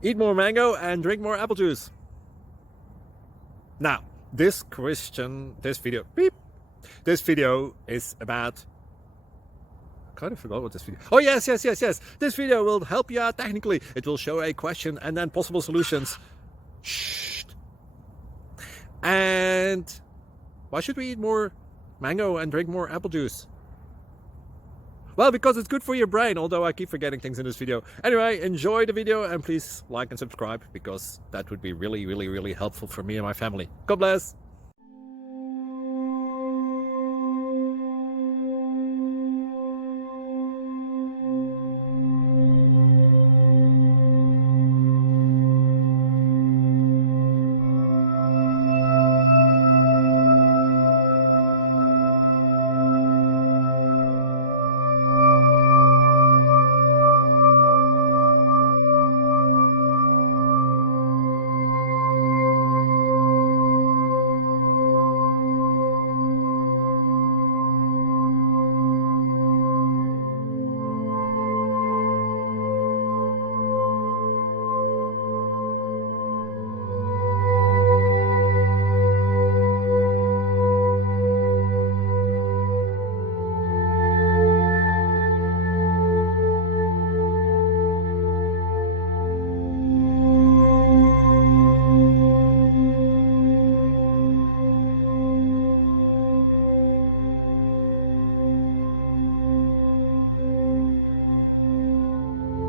Eat more mango and drink more apple juice. Now, this video is about, I kind of forgot what this video. Oh, yes. This video will help you out technically. It will show a question and then possible solutions. Shh. And why should we eat more mango and drink more apple juice? Well, because it's good for your brain, although I keep forgetting things in this video. Anyway, enjoy the video and please like and subscribe, because that would be really helpful for me and my family. God bless!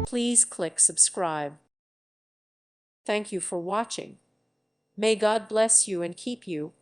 Please click subscribe. Thank you for watching. May God bless you and keep you.